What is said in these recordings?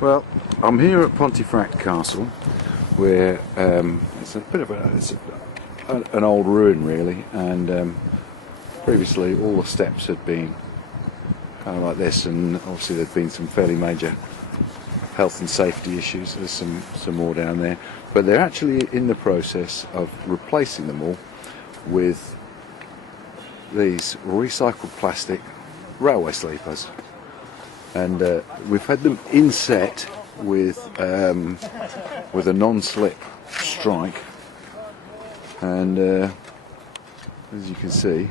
Well, I'm here at Pontefract Castle, where it's a bit of an old ruin really, and previously all the steps had been kind of like this, and obviously there'd been some fairly major health and safety issues. There's some more down there, but they're actually in the process of replacing them all with these recycled plastic railway sleepers. And we've had them inset with a non-slip strike, and as you can see,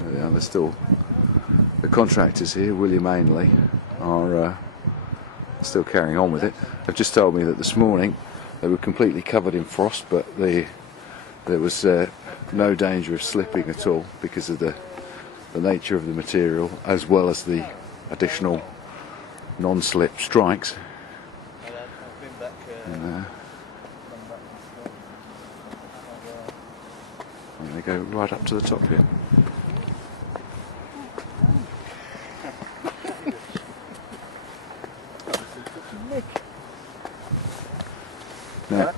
there's still the contractors here, William Ainley, are still carrying on with it. They've just told me that this morning they were completely covered in frost, but there was no danger of slipping at all because of the nature of the material, as well as the additional non-slip strikes. And they go right up to the top here. Now,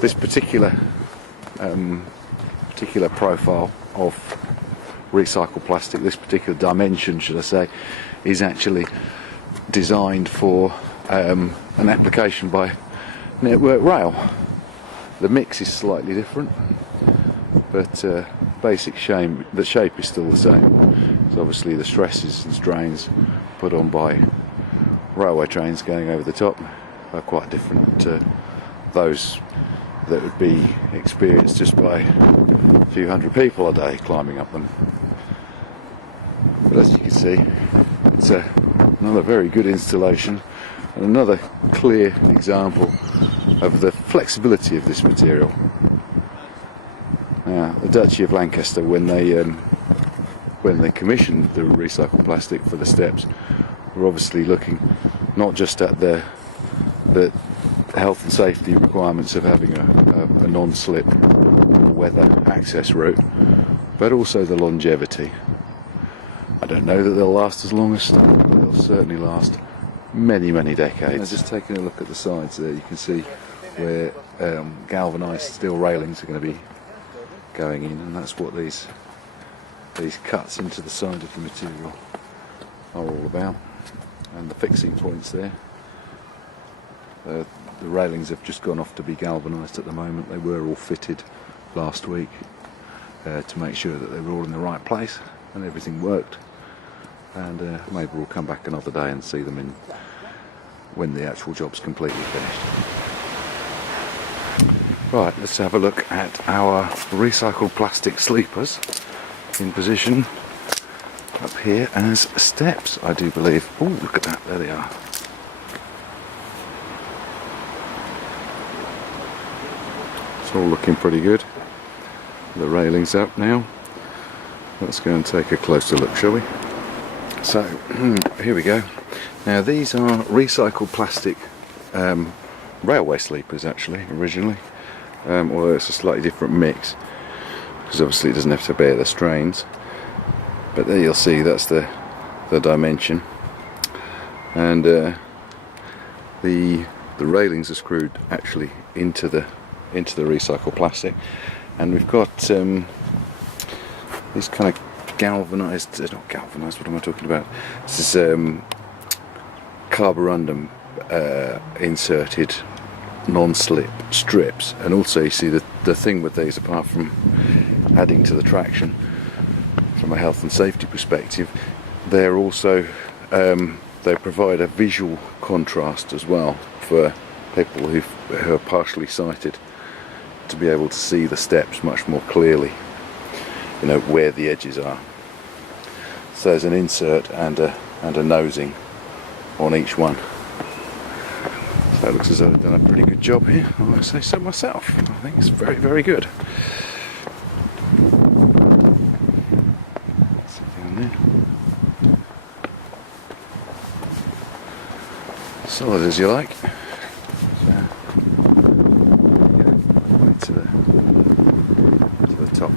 this particular profile of recycled plastic, this particular dimension, should I say, is actually designed for an application by Network Rail. The mix is slightly different, but the shape is still the same. So obviously the stresses and strains put on by railway trains going over the top are quite different to those that would be experienced just by a few hundred people a day climbing up them. But as you can see, it's another very good installation, and another clear example of the flexibility of this material. Now, the Duchy of Lancaster, when they commissioned the recycled plastic for the steps, were obviously looking not just at the health and safety requirements of having a non-slip weather access route, but also the longevity. I don't know that they'll last as long as stone, but they'll certainly last many, many decades. Now, just taking a look at the sides there, you can see where galvanised steel railings are going to be going in, and that's what these cuts into the side of the material are all about. And the fixing points there. The railings have just gone off to be galvanised at the moment. They were all fitted last week to make sure that they were all in the right place and everything worked. And maybe we'll come back another day and see them when the actual job's completely finished. Right, let's have a look at our recycled plastic sleepers in position up here as steps, I do believe. Oh, look at that, there they are. It's all looking pretty good. The railing's up now. Let's go and take a closer look, shall we? So, here we go. Now, these are recycled plastic railway sleepers, actually, originally. Although it's a slightly different mix, because obviously it doesn't have to bear the strains. But there you'll see that's the dimension. And the railings are screwed actually into the recycled plastic. And we've got these kind of galvanised, not galvanised, what am I talking about? This is carborundum inserted non-slip strips. And also you see the thing with these, apart from adding to the traction from a health and safety perspective, they're also they provide a visual contrast as well for people who are partially sighted, to be able to see the steps much more clearly, you know, where the edges are. So there's an insert and a nosing on each one. So it looks as though they've done a pretty good job here. I say so myself. I think it's very, very good. See down there. Solid as you like. So, right to the top.